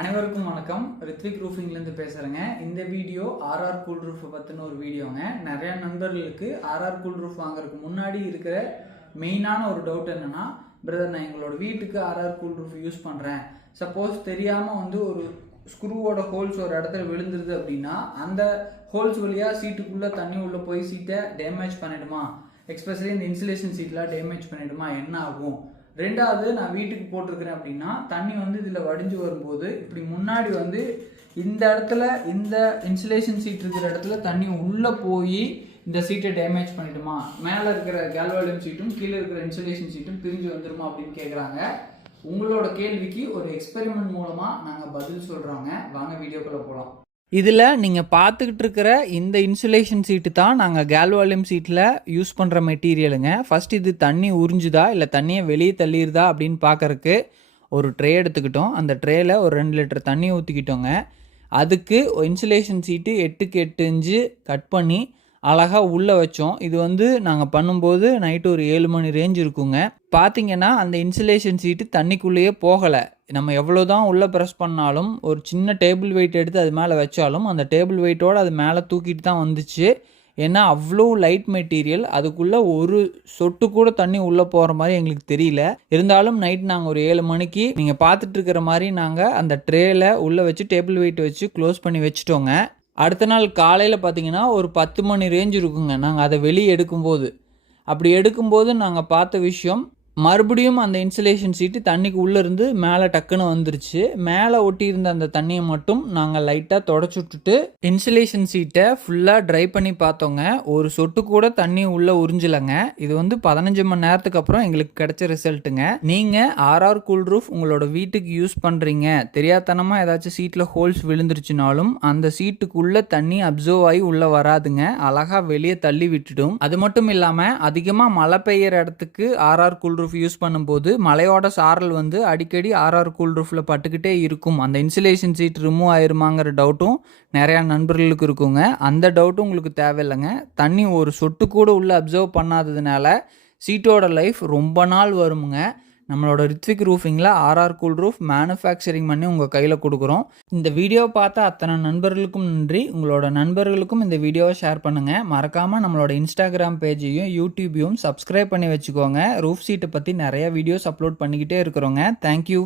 அனைவருக்கும் வணக்கம். ரித்விக் ரூஃபிங்லேருந்து பேசுகிறேங்க. இந்த வீடியோ ஆர்ஆர் கூல் ரூஃபை பற்றின ஒரு வீடியோங்க. நிறையா நண்பர்களுக்கு ஆர்ஆர் கூல் ரூஃப் வாங்குறதுக்கு முன்னாடி இருக்கிற மெயினான ஒரு டவுட் என்னென்னா, பிரதர் நான் எங்களோட வீட்டுக்கு ஆர்ஆர் கூல் ரூஃப் யூஸ் பண்ணுறேன், சப்போஸ் தெரியாமல் ஒரு ஸ்க்ரூவோட ஹோல்ஸ் ஒரு இடத்துல விழுந்துருது அப்படின்னா அந்த ஹோல்ஸ் வழியாக சீட்டுக்குள்ளே தண்ணி உள்ளே போய் சீட்டை டேமேஜ் பண்ணிடுமா, எக்ஸ்பெஷலி இந்த இன்சுலேஷன் சீட்லாம் டேமேஜ் பண்ணிடுமா, என்ன ஆகும்? ரெண்டாவது, நான் வீட்டுக்கு போட்டிருக்கிறேன் அப்படின்னா தண்ணி இதில் வடிஞ்சு வரும்போது இப்படி முன்னாடி இந்த இடத்துல இந்த இன்சுலேஷன் சீட் இருக்கிற இடத்துல தண்ணி உள்ளே போய் இந்த சீட்டை டேமேஜ் பண்ணிடுமா, மேலே இருக்கிற கேல்வாலியம் சீட்டும் கீழே இருக்கிற இன்சுலேஷன் சீட்டும் பிரிஞ்சு வந்துடுமா அப்படின்னு கேட்குறாங்க. உங்களோட கேள்விக்கு ஒரு எக்ஸ்பெரிமெண்ட் மூலமாக நாங்கள் பதில் சொல்கிறோங்க. வாங்க வீடியோக்குள்ளே போகலாம். இதில் நீங்கள் பார்த்துக்கிட்டு இருக்கிற இந்த இன்சுலேஷன் சீட்டு தான் நாங்கள் கேல்வாலியம் சீட்டில் யூஸ் பண்ணுற மெட்டீரியலுங்க. ஃபஸ்ட் இது தண்ணி உறிஞ்சுதா இல்லை தண்ணியை வெளியே தள்ளிடுதா அப்படின்னு பார்க்கறக்கு ஒரு ட்ரே எடுத்துக்கிட்டோம். அந்த ட்ரேயில் ஒரு 2 லிட்டர் தண்ணி ஊற்றிக்கிட்டோங்க. அதுக்கு இன்சுலேஷன் சீட்டு 8க்கு 8 இன்ச்சு கட் பண்ணி அழகாக உள்ளே வச்சோம். இது நாங்கள் பண்ணும்போது நைட்டு ஒரு 7 மணி ரேஞ்ச் இருக்குங்க. பார்த்தீங்கன்னா அந்த இன்சுலேஷன் சீட்டு தண்ணிக்குள்ளேயே போகலை. நம்ம எவ்வளோ தான் உள்ளே ப்ரெஸ் பண்ணாலும் ஒரு சின்ன டேபிள் வெயிட் எடுத்து அது மேலே வச்சாலும் அந்த டேபிள் வெயிட்டோடு அது மேலே தூக்கிட்டு தான் வந்துச்சு. ஏன்னா அவ்வளோ லைட் மெட்டீரியல், அதுக்குள்ளே ஒரு சொட்டு கூட தண்ணி உள்ளே போகிற மாதிரி எங்களுக்கு தெரியல. இருந்தாலும் நைட் நாங்கள் ஒரு 7 மணிக்கு நீங்கள் பார்த்துட்டு இருக்கிற மாதிரி நாங்கள் அந்த ட்ரேயில் உள்ளே வச்சு டேபிள் வெயிட் வச்சு க்ளோஸ் பண்ணி வச்சுட்டோங்க. அடுத்த நாள் காலையில் பார்த்தீங்கன்னா ஒரு 10 மணி ரேஞ்ச் இருக்குங்க. நாங்கள் அதை வெளியே எடுக்கும்போது அப்படி எடுக்கும்போது நாங்கள் பார்த்த விஷயம், மறுபடியும் அந்த இன்சுலேஷன் சீட்டு தண்ணிக்கு உள்ளேருந்து மேலே டக்குன்னு வந்துருச்சு. மேலே ஒட்டியிருந்த அந்த தண்ணியை மட்டும் நாங்கள் லைட்டாக தொடச்சி விட்டுட்டு இன்சுலேஷன் சீட்டை ஃபுல்லாக ட்ரை பண்ணி பார்த்தோங்க. ஒரு சொட்டு கூட தண்ணி உள்ளே உறிஞ்சலைங்க. இது 15 மணி நேரத்துக்கு அப்புறம் எங்களுக்கு கிடைச்ச ரிசல்ட்டுங்க. நீங்கள் ஆர்ஆர் கூல் ரூஃப் உங்களோட வீட்டுக்கு யூஸ் பண்ணுறீங்க, தெரியாதனமாக ஏதாச்சும் சீட்டில் ஹோல்ஸ் விழுந்துருச்சுனாலும் அந்த சீட்டுக்குள்ளே தண்ணி அப்சர்வ் ஆகி உள்ளே வராதுங்க, அழகாக வெளியே தள்ளி விட்டுடும். அது மட்டும் இல்லாமல் அதிகமாக மழை பெய்கிற இடத்துக்கு ஆர்ஆர் கூல் ரூஃப் யூஸ் பண்ணும்போது மழையோட சாரல் அடிக்கடி ஆர்ஆர் கூல் ரூஃபில் பட்டுக்கிட்டே இருக்கும். அந்த இன்சுலேஷன் சீட் ரிமூவ் ஆயிருமாங்கிற டவுட்டும் நிறையா நண்பர்களுக்கு இருக்குங்க. அந்த டவுட்டும் உங்களுக்கு தேவையில்லைங்க. தண்ணி ஒரு சொட்டு கூட உள்ளே அப்சர்வ் பண்ணாததுனால சீட்டோட லைஃப் ரொம்ப நாள் வருமுங்க. நம்மளோட ரித்விக் ரூஃபிங்கில் ஆர்ஆர் கூல் ரூஃப் மேனுஃபேக்சரிங் பண்ணி உங்கள் கையில் கொடுக்குறோம். இந்த வீடியோவை பார்த்த அத்தனை நண்பர்களுக்கும் நன்றி. உங்களோட நண்பர்களுக்கும் இந்த வீடியோவை ஷேர் பண்ணுங்கள். மறக்காமல் நம்மளோட இன்ஸ்டாகிராம் பேஜையும் யூடியூபையும் சப்ஸ்கிரைப் பண்ணி வச்சுக்கோங்க. ரூஃப் சீட்டை பற்றி நிறைய வீடியோஸ் அப்லோட் பண்ணிக்கிட்டே இருக்கிறோங்க. தேங்க்யூ.